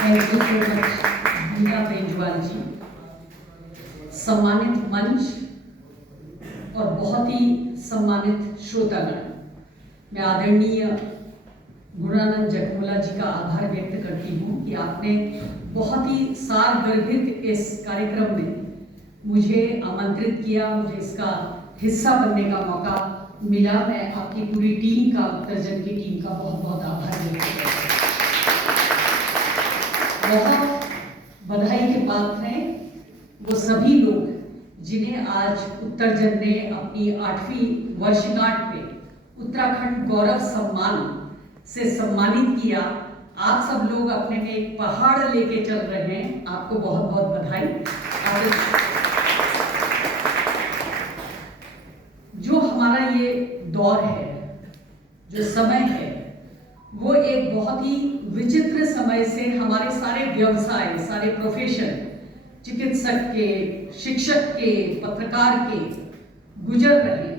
Thank you so much Meena Benjwal ji, सम्मानित मंच और बहुत ही सम्मानित श्रोतागण। मैं आदरणीय गुणानंद जखमोला जी का आभार व्यक्त करती हूँ कि आपने बहुत ही सारगर्भित इस कार्यक्रम में मुझे आमंत्रित किया, मुझे इसका हिस्सा बनने का मौका मिला। मैं आपकी पूरी टीम का, उत्तरजन की टीम का बहुत बहुत आभार व्यक्त करती हूँ। बहुत बधाई के पात्र हैं वो सभी लोग जिन्हें आज उत्तरजन ने अपनी 8वीं वर्षगांठ पे उत्तराखंड गौरव सम्मान से सम्मानित किया। आप सब लोग अपने में एक पहाड़ लेके चल रहे हैं, आपको बहुत बहुत बधाई। जो हमारा ये दौर है, जो समय है, वो एक बहुत ही विचित्र समय से हमारे सारे व्यवसाय, सारे प्रोफेशन, चिकित्सक के, शिक्षक के, पत्रकार के गुजर रहे हैं।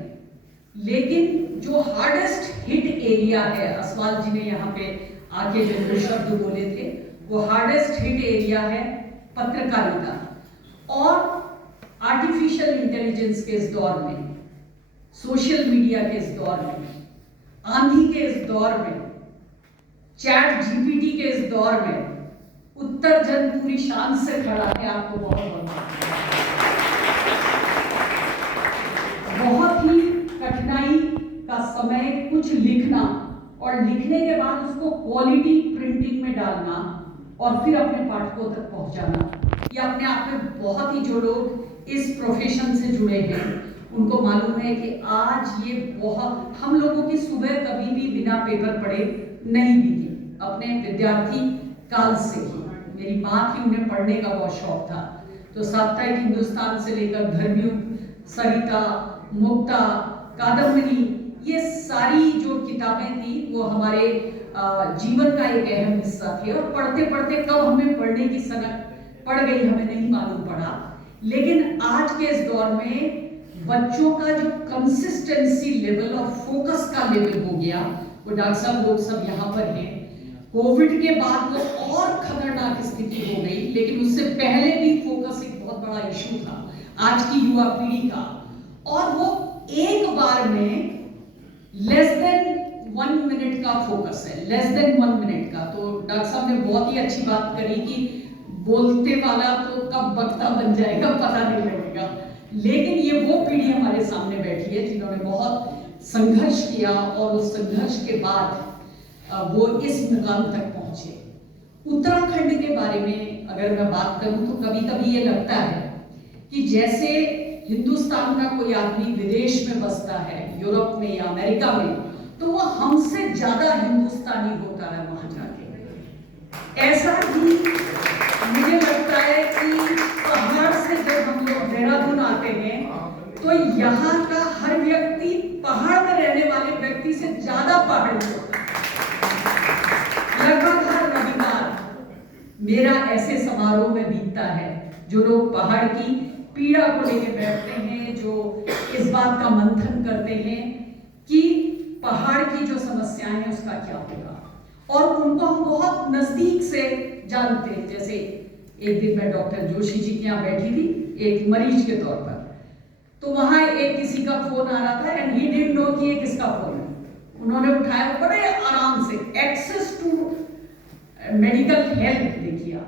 लेकिन जो हार्डेस्ट हिट एरिया है, असवाल जी ने यहाँ पे आके जो शब्द बोले थे, वो हार्डेस्ट हिट एरिया है पत्रकारिता। और आर्टिफिशियल इंटेलिजेंस के इस दौर में, सोशल मीडिया के इस दौर में, आंधी के इस दौर में, चैट जीपीटी के इस दौर में उत्तरजन पूरी शान से खड़ा है। आपको बहुत ही कठिनाई का समय, कुछ लिखना और लिखने के बाद उसको क्वालिटी प्रिंटिंग में डालना और फिर अपने पाठकों तक पहुंचाना, ये अपने आप में बहुत ही, जो लोग इस प्रोफेशन से जुड़े हैं उनको मालूम है कि आज ये बहुत, हम लोगों की सुबह कभी भी बिना पेपर पढ़े नहीं बीती। अपने विद्यार्थी काल से ही मेरी माँ की, उन्हें पढ़ने का बहुत शौक था, तो साप्ताहिक हिंदुस्तान से लेकर धर्मयुग, सरिता, मुक्ता, कादम्बरी, ये सारी जो किताबें थी वो हमारे जीवन का एक अहम हिस्सा थी। और पढ़ते पढ़ते कब हमें पढ़ने की सनक पड़ गई हमें नहीं मालूम पड़ा। लेकिन आज के इस दौर में बच्चों का जो कंसिस्टेंसी लेवल और फोकस का लेवल हो गया, वो डॉक्टर साहब लोग सब यहाँ पर हैं। कोविड के बाद वो और खतरनाक स्थिति हो गई, लेकिन उससे पहले भी फोकस एक बहुत बड़ा इशू था आज की युवा पीढ़ी का। और वो एक बार में लेस देन 1 मिनट का फोकस है, लेस देन 1 मिनट का। तो डॉक्टर साहब ने बहुत ही अच्छी बात करी कि बोलते वाला तो कब वक्ता बन जाएगा पता नहीं लगेगा। लेकिन ये वो पीढ़ी हमारे सामने बैठी है जिन्होंने बहुत संघर्ष किया और उस संघर्ष के बाद वो इस मुकाम तक पहुंचे। उत्तराखंड के बारे में अगर मैं बात करूं तो कभी कभी ये लगता है कि जैसे हिंदुस्तान का कोई आदमी विदेश में बसता है, यूरोप में या अमेरिका में, तो वो हमसे ज्यादा हिंदुस्तानी होता है वहां जाके। ऐसा ही मुझे लगता है कि पहाड़ से जब हम लोग देहरादून आते हैं तो यहाँ का हर व्यक्ति पहाड़ में रहने वाले व्यक्ति से ज्यादा पहाड़ी होता है। लगभग हर रविवार मेरा ऐसे समारोह में बीतता है जो लोग पहाड़ की पीड़ा को लेकर बैठते हैं, जो इस बात का मंथन करते हैं कि पहाड़ की जो समस्याएं हैं उसका क्या होगा। और उनको हम बहुत नजदीक से जानते हैं। जैसे एक दिन मैं डॉक्टर जोशी जी के यहाँ बैठी थी एक मरीज के तौर पर, तो वहां एक किसी का फोन आ रहा था एंड ही डिडंट नो कि ये किसका फोन है। उन्होंने उठाया, बड़े आराम से। एक्सेस टू मेडिकल हेल्प देखिए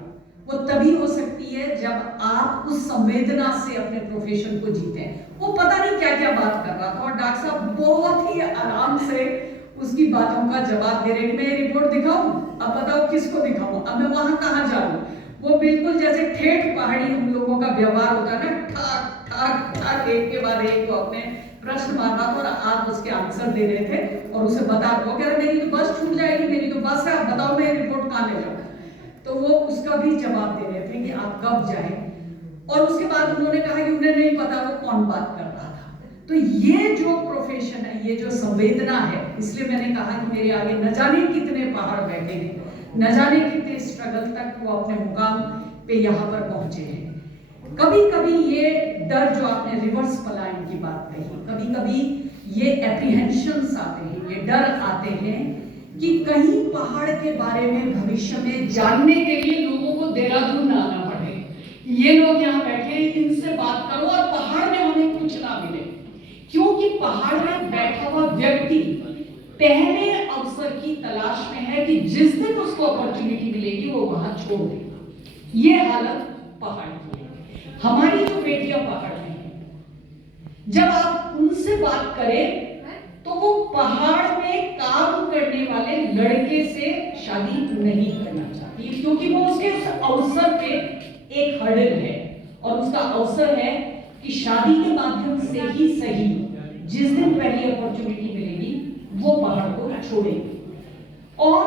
वो तभी हो सकती है जब आप उस संवेदना से अपने प्रोफेशन को जीते हैं। वो पता नहीं क्या क्या बात कर रहा था और डॉक्टर साहब बहुत ही आराम से उसकी बातों का जवाब दे रहे हैं। मैं रिपोर्ट दिखाऊं, अब बताओ किसको दिखाऊं, अब मैं वहां कहां जाऊं। वो बिल्कुल जैसे ठेठ पहाड़ी हम लोगों का व्यवहार होता है ना, ठाक ठाक ठाक, एक के बाद एक को अपने प्रश्न मारना था और आप उसके आंसर दे रहे थे और उसे बता दो, कह रहे मेरी तो बस छूट जाएगी, मेरी तो बस है, आप बताओ मैं रिपोर्ट कहाँ ले जाऊं। तो वो उसका भी जवाब दे रहे थे कि आप कब जाएं। और उसके बाद उन्होंने कहा कि उन्हें नहीं पता वो कौन बात कर रहा था। तो ये जो प्रोफेशन है, ये जो संवेदना है, इसलिए मैंने कहा कि मेरे आगे न जाने कितने पहाड़ बैठे हैं, न जाने कितने स्ट्रगल तक वो अपने मुकाम पे यहाँ पर पहुंचे हैं। कभी कभी ये डर, जो आपने रिवर्स पलायन की बात कही, कभी कभी ये एप्रीहेंशंस आते हैं, ये डर आते हैं कि कहीं पहाड़ के बारे में भविष्य में जानने के लिए लोगों को देहरादून ना आना पड़े, ये लोग यहाँ बैठे इनसे बात करो और पहाड़ में हमें कुछ ना मिले, क्योंकि पहाड़ में बैठा हुआ व्यक्ति पहले अवसर की तलाश में है कि जिस दिन उसको अपॉर्चुनिटी मिलेगी वो वहां छोड़ देगा। ये हालत पहाड़ की है। हमारी जो बेटियां पहाड़ में हैं, जब आप उनसे बात करें तो वो पहाड़ में काम करने वाले लड़के से शादी नहीं करना चाहती, क्योंकि वो उसके उस अवसर पे एक हर्डल है, और उसका अवसर है कि शादी के माध्यम से ही सही जिस दिन पहली अपॉर्चुनिटी मिलेगी वो पहाड़ को छोड़ेगी। और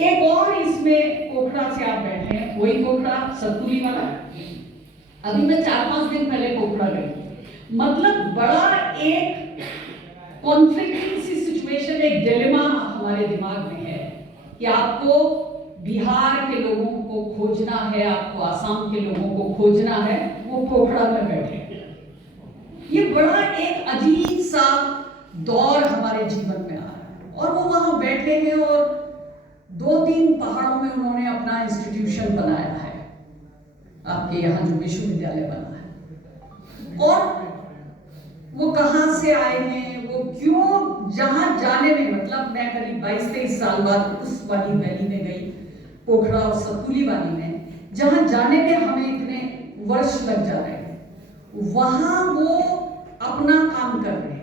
एक और इसमें पोखरा से आप बैठे हैं, वही पोखरा सतपुली वाला। अभी मैं 4-5 दिन पहले पोखरा गई, मतलब बड़ा एक कॉन्फ्लिक्टिंग सी सिचुएशन, एक डिलेमा हमारे दिमाग में है कि आपको बिहार के लोगों को खोजना है, आपको आसाम के लोगों को खोजना है, वो पोखरा में बैठे। ये बड़ा एक अजीब सा दौर हमारे जीवन में आ रहा है, और वो वहां बैठे हैं और 2-3 पहाड़ों में उन्होंने अपना इंस्टीट्यूशन बनाया है, आपके यहाँ जो विश्वविद्यालय बना है। और वो कहां से आए हैं, वो क्यों जहां जाने में, मतलब मैं करीब 22-23 साल बाद उस वाली वैली में गई, पोखरा और सतपुली वाली में, जहां जाने में हमें इतने वर्ष लग जा रहे हैं, वहां वो अपना काम कर रहे हैं।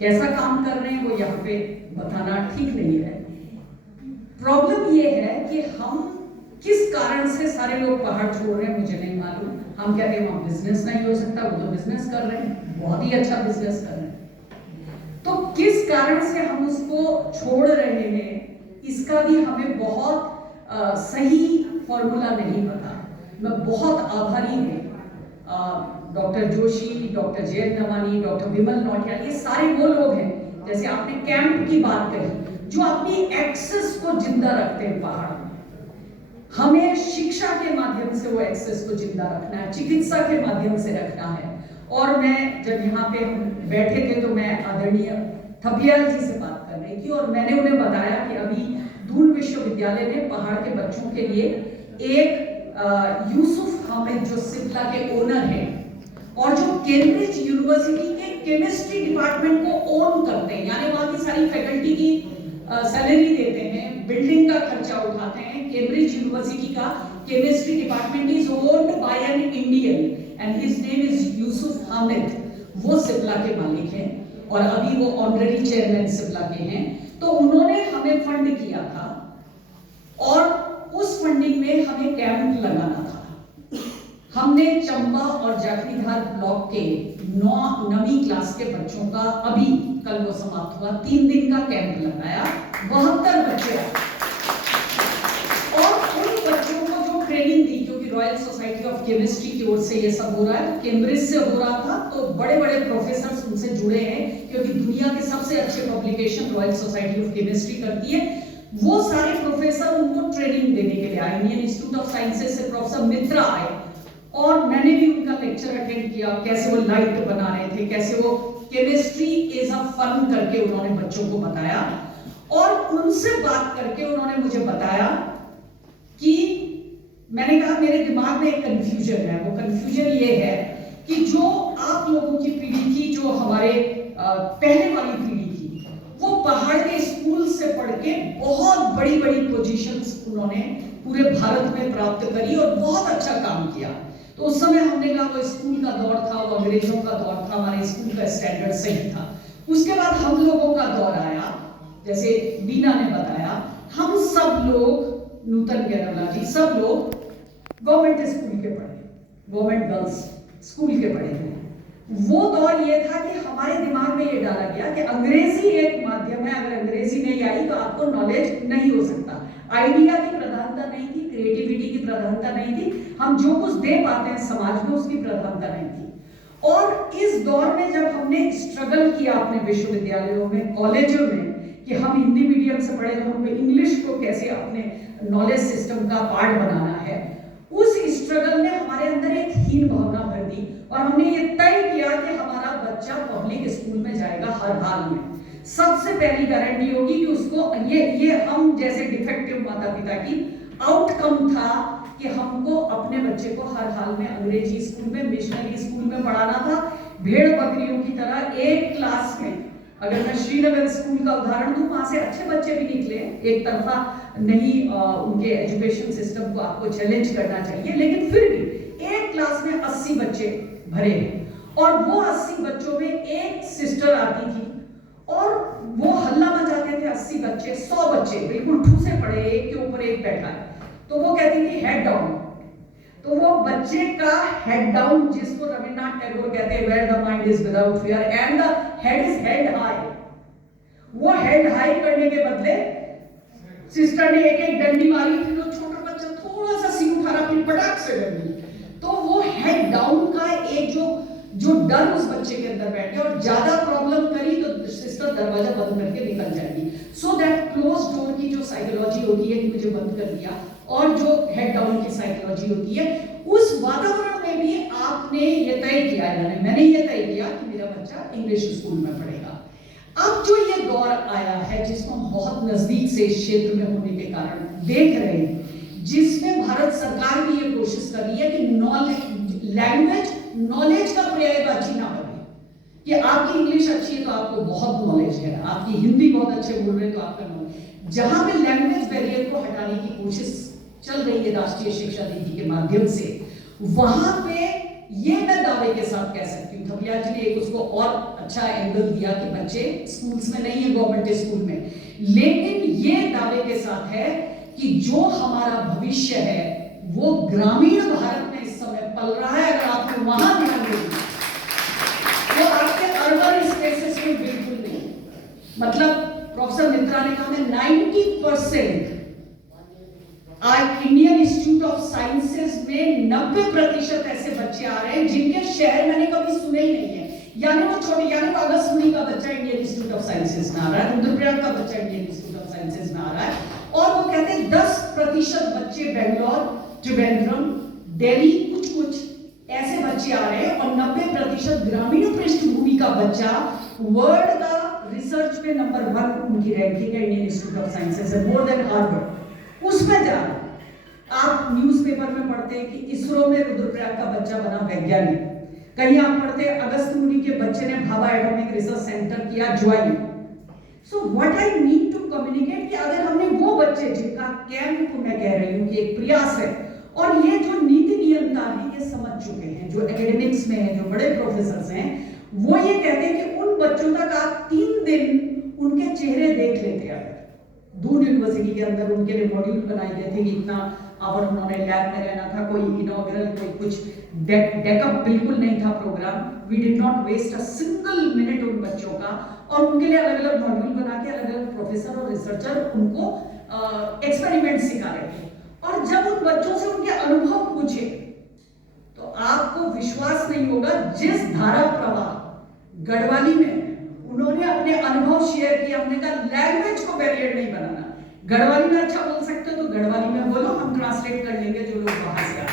कैसा काम कर रहे हैं वो यहाँ पे बताना ठीक नहीं है। प्रॉब्लम ये है कि हम किस कारण से सारे लोग पहाड़ छोड़ रहे हैं मुझे नहीं मालूम। हम कहते हैं वहां बिजनेस नहीं हो सकता, वो तो बिजनेस कर रहे हैं, बहुत ही अच्छा बिजनेस कर रहे हैं। तो किस कारण से हम उसको छोड़ रहे हैं, इसका भी हमें बहुत सही फॉर्मूला नहीं पता। मैं बहुत आभारी हूँ doctor Joshi, doctor Jayant Nawani, doctor Vimal Nautiyal, ये सारे वो लोग हैं, जैसे आपने कैंप की बात कही, जो अपनी एक्सेस को जिंदा रखते हैं पहाड़ में। हमें शिक्षा के माध्यम से वो एक्सेस को जिंदा रखना है, चिकित्सा के माध्यम से रखना है। और मैं जब यहाँ पे हम बैठे थे तो मैं आदरणीय थपियाल जी से बात कर रही थी, और मैंने उन्हें बताया कि अभी दून विश्वविद्यालय ने पहाड़ के बच्चों के लिए एक यूसुफ हामिद, जो सिप्ला के ओनर हैं और जो कैम्ब्रिज यूनिवर्सिटी के केमिस्ट्री डिपार्टमेंट को ओन करते हैं, यानी वहाँ की सारी फैकल्टी की सैलरी देते हैं, बिल्डिंग का खर्चा उठाते हैं। कैम्ब्रिज यूनिवर्सिटी का chemistry department is owned by an Indian and his name is Yusuf Hamid. वो सिप्ला के मालिक हैं और अभी वो ऑनररी चेयरमैन सिप्ला के हैं। तो उन्होंने हमें फंड किया था और उस फंडिंग में हमें कैंप लगाना था। हमने चंबा और जाखरीधार ब्लॉक के 9वीं क्लास के बच्चों का, अभी कल वो समाप्त हुआ, 3 दिन का कैंप लगाया। 72 बच्चे और उन बच्चों को जो ट्रेनिंग दी, क्योंकि रॉयल सोसाइटी ऑफ केमिस्ट्री की ओर से ये सब हो रहा है, कैम्ब्रिज से हो रहा था, तो बड़े बड़े प्रोफेसर उनसे जुड़े हैं, क्योंकि दुनिया के सबसे अच्छे publication royal society of chemistry करती है। वो सारे प्रोफेसर उनको ट्रेनिंग देने के लिए आए। इंडियन इंस्टीट्यूट ऑफ साइंसेज से प्रोफेसर मित्रा आए और मैंने भी उनका लेक्चर अटेंड किया, कैसे वो लाइट बना रहे थे, कैसे वो केमिस्ट्री इज अ फन करके उन्होंने बच्चों को बताया। और उनसे बात करके उन्होंने मुझे बताया कि मैंने कहा मेरे दिमाग में एक कंफ्यूजन है। वो कंफ्यूजन ये है कि जो आप लोगों की पीढ़ी थी, जो हमारे पहले वाली पीढ़ी थी, वो पहाड़ के स्कूल से पढ़ के बहुत बड़ी बड़ी पोजीशंस उन्होंने पूरे भारत में प्राप्त करी और बहुत अच्छा काम किया। तो उस समय हमने कहा वो स्कूल का दौर था, वो अंग्रेजों का दौर था, हमारे स्कूल का स्टैंडर्ड सही था। उसके बाद हम लोगों का दौर आया, जैसे बीना ने बताया, हम सब लोग, नूतन गैरवाला जी, सब लोग गवर्नमेंट स्कूल के पढ़े, गवर्नमेंट गर्ल्स स्कूल के पढ़े हैं। वो दौर ये था कि हमारे दिमाग में ये डाला गया कि अंग्रेजी एक माध्यम है, अगर अंग्रेजी नहीं आई तो आपको नॉलेज नहीं हो सकता। आइडिया की प्रधानता नहीं थी, क्रिएटिविटी की प्रधानता नहीं थी, हम जो कुछ दे पाते हैं समाज में उसकी प्रधानता नहीं थी। और इस दौर में जब हमने स्ट्रगल किया अपने विश्वविद्यालयों में, कॉलेजों में, कि हम हिंदी मीडियम से पढ़े तो हमें इंग्लिश को कैसे अपने नॉलेज सिस्टम का पार्ट बनाना है, उस स्ट्रगल ने हमारे अंदर एक हीन भावना भर दी और हमने ये तय किया कि हमारा बच्चा पब्लिक स्कूल में जाएगा हर हाल में। सबसे पहली गारंटी होगी कि उसको ये हम जैसे डिफेक्टिव माता पिता की आउटकम था कि हमको अपने बच्चे को हर हाल में अंग्रेजी स्कूल में, मिशनरी स्कूल में पढ़ाना था। भेड़ बकरियों की तरह एक क्लास में, अगर मैं श्रीनगर स्कूल का उदाहरण दूं, वहां से अच्छे बच्चे भी निकले, एक तरफा नहीं उनके एजुकेशन सिस्टम को आपको चैलेंज करना चाहिए, लेकिन फिर भी एक क्लास में 80 बच्चे भरे और वो 80 बच्चों में एक सिस्टर आती थी और वो हल्ला मचाते थे। 80 बच्चे, 100 बच्चे बिल्कुल ठूसे पड़े, एक के ऊपर एक बैठा है, तो वो कहती थी हेड डाउन। तो वो बच्चे का हेड डाउन, जिसको रविन्द्रनाथ टैगोर कहते हैं where the mind is without fear and the head is head high, वो हेड हाई करने के बदले सिस्टर ने एक एक डंडी मारी, फिर वो छोटा बच्चा थोड़ा सा सिर उठा रहा, फिर पटाख से डंडी। तो वो हेड डाउन का एक जो डर उस बच्चे के अंदर बैठ गया, और ज्यादा प्रॉब्लम करी तो सिस्टर दरवाजा बंद करके निकल जाएगी। सो दैट क्लोज डोर की जो साइकोलॉजी होती है कि मुझे बंद कर दिया, और जो हेड डाउन की साइकोलॉजी होती है, उस वातावरण में भी आपने ये तय किया, यानी मैंने ये तय किया कि मेरा बच्चा इंग्लिश स्कूल में पढ़ेगा। अब जो ये दौर आया है, जिसको हम बहुत नजदीक से इस क्षेत्र में होने के कारण देख रहे हैं, जिसमें भारत सरकार भी ये कोशिश कर रही है कि लैंग्वेज नॉलेज का पर्यायवाची ना बने, कि आपकी इंग्लिश अच्छी है तो आपको बहुत नॉलेज है, आपकी हिंदी बहुत अच्छे बोल रहे हैं तो आपका नॉलेज। जहां पे लैंग्वेज बैरियर को हटाने की कोशिश चल रही है राष्ट्रीय शिक्षा नीति के माध्यम से, वहां पे ये मैं दावे के साथ कह सकती हूँ, थपलियाल जी ने एक उसको और अच्छा एंगल दिया कि बच्चे स्कूल्स में नहीं है, गवर्नमेंट स्कूल में, लेकिन ये दावे के साथ है कि जो हमारा भविष्य है वो ग्रामीण भारत में इस समय पल रहा है। अगर आपने वहां ध्यान देंगे तो आपके अर्बन स्पेसेस में बिल्कुल नहीं। मतलब प्रोफेसर मित्रा ने कहा 90% आज इंडियन इंस्टीट्यूट ऑफ साइंसेज में 90% ऐसे बच्चे आ रहे हैं जिनके शहर मैंने कभी सुने ही नहीं है, यानी वो छोटे, यानी वो अगस्तमुनि का बच्चा इंडियन इंस्टीट्यूट ऑफ साइंसेज में आ रहा है, रुद्रप्रयाग का बच्चा इंडियन इंस्टीट्यूट ऑफ साइंसेज में आ रहा है, और वो कहते हैं 10% बच्चे बेंगलोर, त्रिवेंद्रम, दिल्ली, कुछ ऐसे बच्चे आ रहे हैं, और 90% ग्रामीण पृष्ठभूमि का बच्चा वर्ल्ड का रिसर्च में नंबर 1 उनकी रैंकिंग है, इंडियन इंस्टीट्यूट ऑफ साइंसेज है, मोर देन हार्वर्ड, उसमें जा रहे। आप न्यूज़पेपर में पढ़ते हैं कि इसरो में रुद्रप्रयाग का बच्चा बना वैज्ञानिक, कहीं आप पढ़ते हैं अगस्तमुनि के बच्चे ने भाभा एटॉमिक रिसर्च सेंटर किया join. So what I need to communicate कि अगर हमने वो बच्चे जिनका कैंप मैं कह रही हूँ कि एक प्रयास है, और ये जो नीति नियंता है ये समझ चुके हैं, जो एकेडमिक्स में है, जो बड़े प्रोफेसर हैं, वो ये कहते हैं कि उन बच्चों तक आप 3 दिन उनके चेहरे देख लेते हैं। दून यूनिवर्सिटी के अंदर उनके लिए मॉड्यूल बनाए गए थे कि इतना आवर उन्होंने लैब में रहना था, कोई इनॉग्रल, कोई कुछ डेकअप बिल्कुल नहीं था programme. We did not waste a single minute उन बच्चों का, और उनके लिए अलग अलग मॉड्यूल बना के अलग अलग प्रोफेसर और रिसर्चर उनको एक्सपेरिमेंट सिखा रहे थे। और जब उन बच्चों से उनके अनुभव पूछे तो आपको विश्वास नहीं होगा, जिस धारा प्रवाह गढ़वाली में उन्होंने अपने अनुभव शेयर किया। हमने कहा लैंग्वेज को बैरियर नहीं बनाना, गढ़वाली में अच्छा बोल सकते हो तो गढ़वाली में बोलो, हम ट्रांसलेट कर लेंगे जो लोग बाहर से आए।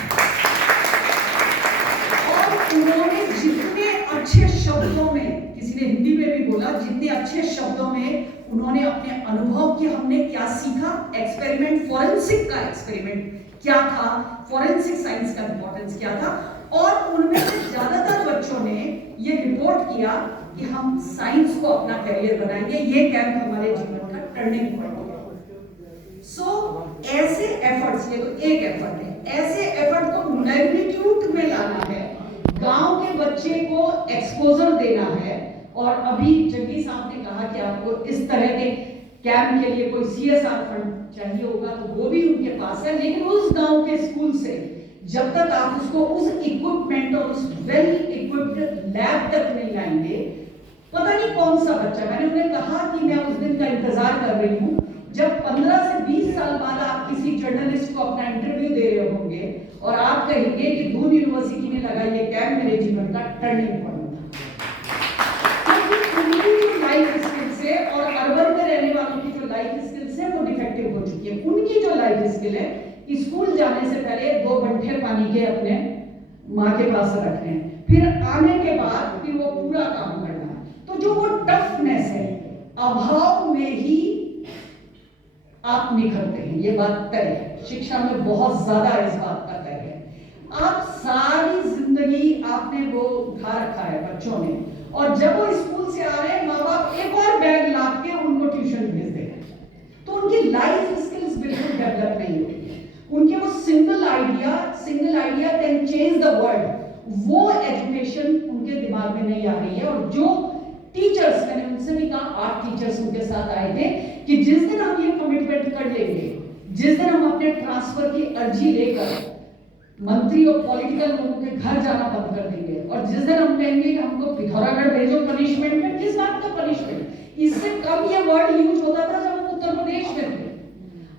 और उन्होंने जितने अच्छे शब्दों में, किसी ने हिंदी में भी बोला, जितने अच्छे शब्दों में उन्होंने अपने अनुभव की, हमने क्या सीखा, एक्सपेरिमेंट, फॉरेंसिक का एक्सपेरिमेंट क्या था, फॉरेंसिक साइंस का इंपॉर्टेंस क्या था, और उनमें से ज्यादातर बच्चों ने ये रिपोर्ट किया कि हम साइंस को अपना करियर बनाएंगे, ये कैंप हमारे जीवन का टर्निंग पॉइंट है। सो ऐसे एफर्ट्स, ये तो एक एफर्ट है, ऐसे एफर्ट को मैग्नीट्यूड में लाना है, गांव के बच्चे को एक्सपोजर देना है। और अभी जग्गी साहब ने कहा कि आपको इस तरह के कैंप के लिए कोई CSR फंड चाहिए होगा, तो वो भी उनके पास है, लेकिन उस गांव के स्कूल से जब तक आप उसको उस इक्विपमेंट और उस वेल इक्विप्ड लैब तक नहीं लाएंगे, पता नहीं कौन सा बच्चा, मैंने उन्हें कहा कि मैं उस दिन का इंतजार कर रही हूँ जब 15 से 20 साल बाद आप किसी जर्नलिस्ट को अपना इंटरव्यू दे रहे होंगे और आप कहेंगे कि दून यूनिवर्सिटी ने लगाई ये कैंप मेरे जीवन का टर्निंग पॉइंट था। क्योंकि उनकी जो लाइफ स्किल्स है और अर्बन में रहने वालों की जो लाइफ स्किल्स है वो डिफेक्टिव हो चुकी है। उनकी जो लाइफ स्किल है, स्कूल जाने से पहले 2 बंठे पानी के अपने माँ के पास रखने हैं, फिर आने के बाद फिर वो पूरा काम करना है। तो जो वो टफनेस है, अभाव में ही आप निखरते हैं, ये बात तय है। शिक्षा में बहुत ज्यादा इस बात का तय है। आप सारी जिंदगी आपने वो उठा रखा है बच्चों ने, और जब वो स्कूल से आ रहे हैं माँ बाप एक और बैग ला के उनको ट्यूशन भेज देते हैं, तो उनकी लाइफ स्किल्स बिल्कुल डेवलप नहीं होती है। उनके वो single idea can change the world, वो एजुकेशन उनके दिमाग में नहीं आ रही है। और जो टीचर्स, मैंने उनसे भी कहा, 8 टीचर्स उनके साथ आए थे, कि जिस दिन हम ये कमिटमेंट कर लेंगे, जिस दिन हम अपने ट्रांसफर की अर्जी लेकर मंत्री और पॉलिटिकल लोगों के घर जाना बंद कर देंगे, और जिस दिन हम कहेंगे कि हमको पिथौरागढ़ भेजो पनिशमेंट में, किस बात का पनिशमेंट? इससे कम ये वर्ड यूज होता था जब हम उत्तर प्रदेश में थे।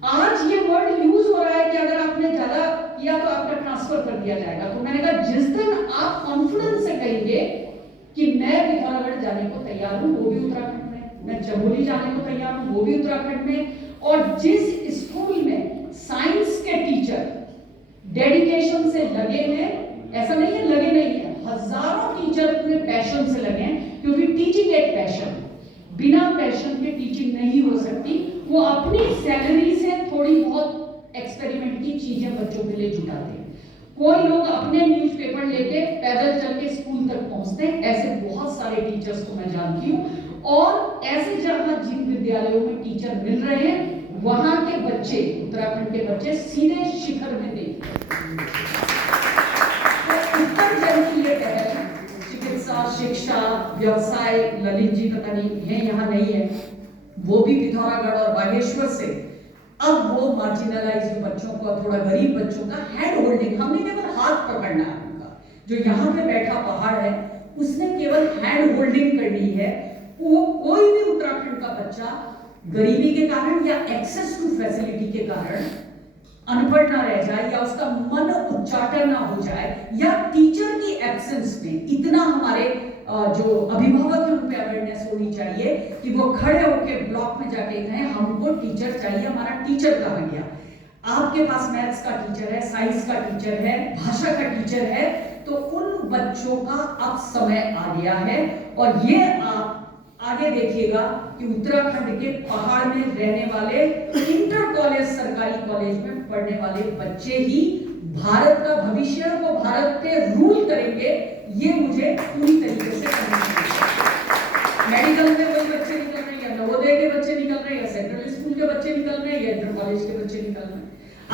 आज ये वर्ड यूज हो रहा है कि अगर आपने ज्यादा किया तो आपका ट्रांसफर कर दिया जाएगा। तो मैंने कहा जिस दिन आप कॉन्फिडेंस से कहेंगे कि मैं पिथौरागढ़ जाने को तैयार हूं, वो भी उत्तराखंड में, मैं चमोली जाने को तैयार हूं, वो भी उत्तराखंड में, और जिस स्कूल में साइंस के टीचर डेडिकेशन से लगे हैं, ऐसा नहीं है लगे नहीं है, हजारों टीचर पूरे पैशन से लगे हैं, क्योंकि टीचिंग एक पैशन, बिना पैशन के टीचिंग नहीं हो सकती। वो अपनी सैलरी से थोड़ी बहुत एक्सपेरिमेंट की चीजें बच्चों के लिए जुटाते हैं। कोई लोग अपने न्यूज़पेपर लेके पैदल चल के स्कूल तक पहुंचते हैं, ऐसे बहुत सारे टीचर्स को मैं जानती हूँ। और ऐसे जहां जिन विद्यालयों में टीचर मिल रहे हैं, वहां के बच्चे, उत्तराखंड के बच्चे सीधे शिखर में देखते हैं। तो उत्तर जन की ये पहल, चिकित्सा, शिक्षा, व्यवसाय, ललित जी पता नहीं है यहाँ नहीं है, वो भी पिथौरागढ़ और बागेश्वर से अब वो मार्जिनलाइज्ड बच्चों को, थोड़ा गरीब बच्चों का हैंड होल्डिंग, हमने केवल हाथ पकड़ना है उनका, जो यहाँ पे बैठा पहाड़ है उसने केवल हैंड होल्डिंग करनी है। वो कोई भी उत्तराखंड का बच्चा गरीबी के कारण या एक्सेस टू फैसिलिटी के कारण अनपढ़ ना रह जाए, या उसका मन उच्चाटन ना हो जाए, या टीचर की एब्सेंस में इतना हमारे जो अभिभावक है उन पे अवेयरनेस होनी चाहिए कि वो खड़े होकर ब्लॉक में जाके कहें हमको टीचर चाहिए, हमारा टीचर कहाँ गया? आपके पास मैथ्स का टीचर है, साइंस का टीचर है, भाषा का टीचर है, तो उन बच्चों का अब समय आ गया है। और ये आप आगे देखिएगा कि उत्तराखंड के पहाड़ में रहने वाले इंटर कॉलेज, सरकारी कॉलेज में पढ़ने वाले बच्चे ही भारत का भविष्य, वो भारत पे रूल करेंगे, ये मुझे पूरी तरीके से समझना है। मेडिकल में वही बच्चे निकल रहे हैं, या नवोदय के बच्चे निकल रहे हैं, या सेंट्रल स्कूल के बच्चे निकल रहे हैं, या इंटर कॉलेज के बच्चे निकल रहे हैं।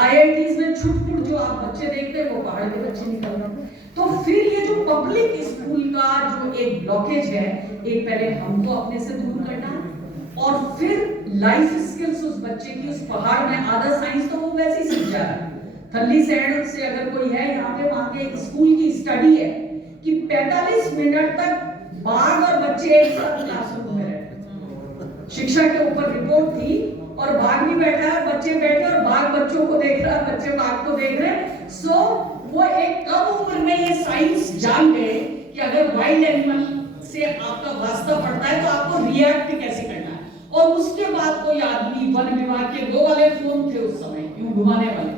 IITs में छुटपुट जो आप बच्चे देखते हैं वो पहाड़ के बच्चे निकल रहे हैं। तो फिर ये जो पब्लिक स्कूल का जो एक ब्लॉकेज है, एक पहले हमको अपने से दूर करना है, और फिर लाइफ स्किल्स उस बच्चे की, उस पहाड़ में आधा साइंस तो वो वैसे ही सीख जा रहा है। थल्ली सैंड से अगर कोई है यहाँ पे, वहां के एक स्कूल की स्टडी है कि 45 मिनट तक बाघ और बच्चे एक साथ क्लासरूम में रहते। शिक्षा के ऊपर रिपोर्ट थी, और बाघ भी बैठा है, बच्चे बैठे, और बाघ बच्चों को देख रहा है, बच्चे बाघ को देख रहे हैं। सो वो एक कम उम्र में ये साइंस जान गए कि अगर वाइल्ड एनिमल से आपका वास्ता पड़ता है तो आपको रिएक्ट कैसे करना है। और उसके बाद कोई आदमी, वन विभाग के वो वाले फोन थे उस समय, यूं घुमाने वाले,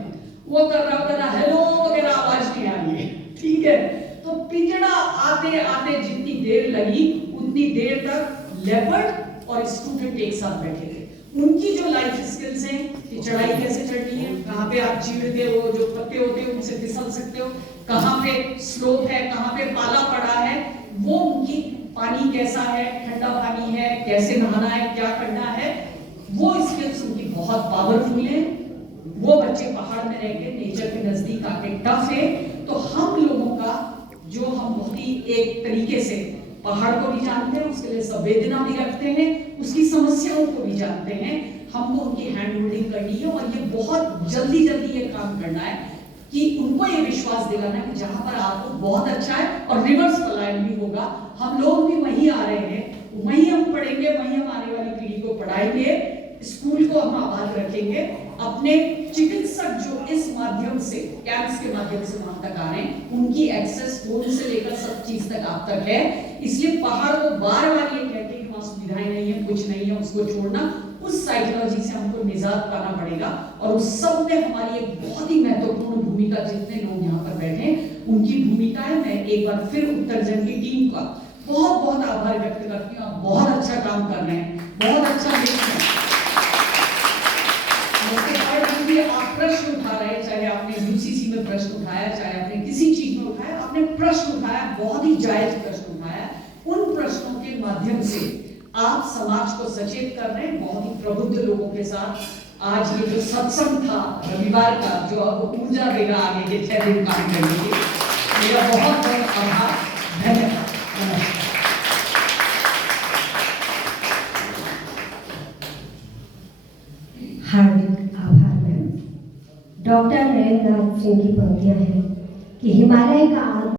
वो कर रहा हेलो वगैरह आवाज नहीं आ रही है, ठीक है। तो पिंजड़ा आते आते जितनी देर लगी, उतनी देर तक लेपर्ड और स्टूडेंट एक साथ बैठे थे। उनकी जो लाइफ स्किल्स हैं कि चढ़ाई कैसे चढ़नी है, कहाँ पे आप चीड़ के वो जो पत्ते होते हैं उनसे फिसल सकते हो, कहाँ पे स्लोप है, कहाँ पे पाला पड़ा है, वो उनकी पानी कैसा है, ठंडा पानी है, कैसे नहाना है, क्या करना है, वो स्किल्स उनकी बहुत पावरफुल है। वो बच्चे पहाड़ में रह के नेचर के नजदीक आके टफ है। तो हम लोगों का जो, हम बहुत ही एक तरीके से पहाड़ को भी जानते हैं, उसके लिए संवेदना भी रखते हैं, उसकी समस्याओं को भी जानते हैं, हमको उनकी हैंड होल्डिंग करनी है। और ये बहुत जल्दी ये काम करना है कि उनको ये विश्वास दिलाना कि जहां पर आपको बहुत अच्छा है, और रिवर्स पलायन भी होगा, हम लोग भी वहीं आ रहे हैं, वहीं हम पढ़ेंगे, वहीं हम आने वाली पीढ़ी को पढ़ाएंगे, स्कूल को हम आबाद रखेंगे। अपने चिकित्सक जो इस माध्यम से, कैंप्स के माध्यम से वहां तक आ रहे हैं, उनकी एक्सेस फोन से लेकर सब चीज तक आप तक है। इसलिए पहाड़ को बार बार ये कहते हैं कि वहां सुविधाएं नहीं है, कुछ नहीं है, उसको छोड़ना, उस साइकोलॉजी से हमको निजात पाना पड़ेगा। और उस सब में हमारी एक बहुत ही महत्वपूर्ण भूमिका, जितने लोग यहाँ पर बैठे हैं उनकी भूमिका है। मैं एक बार फिर उत्तरजन की टीम का बहुत बहुत आभार व्यक्त करती हूँ। आप बहुत अच्छा काम कर रहे हैं, बहुत अच्छा लिख रहे हैं। आप प्रश्न उठा रहे हैं, चाहे आपने यूसीसी में प्रश्न उठाया, चाहे आपने किसी चीज में उठाया, आपने प्रश्न उठाया, बहुत ही जायज प्रश्न उठाया। उन प्रश्नों के माध्यम से आप समाज को सचेत कर रहे हैं, बहुत ही प्रबुद्ध लोगों के साथ। आज ये जो सत्संग था रविवार का, जो अब ऊर्जा देगा आगे के 6 दिन काम करने के, मेरा बहुत बहुत आभार, धन्यवाद, नमस्कार। हार्दिक आभार मैम। डॉक्टर नरेंद्र नाथ सिंह की पंक्तियां हैं कि हिमालय का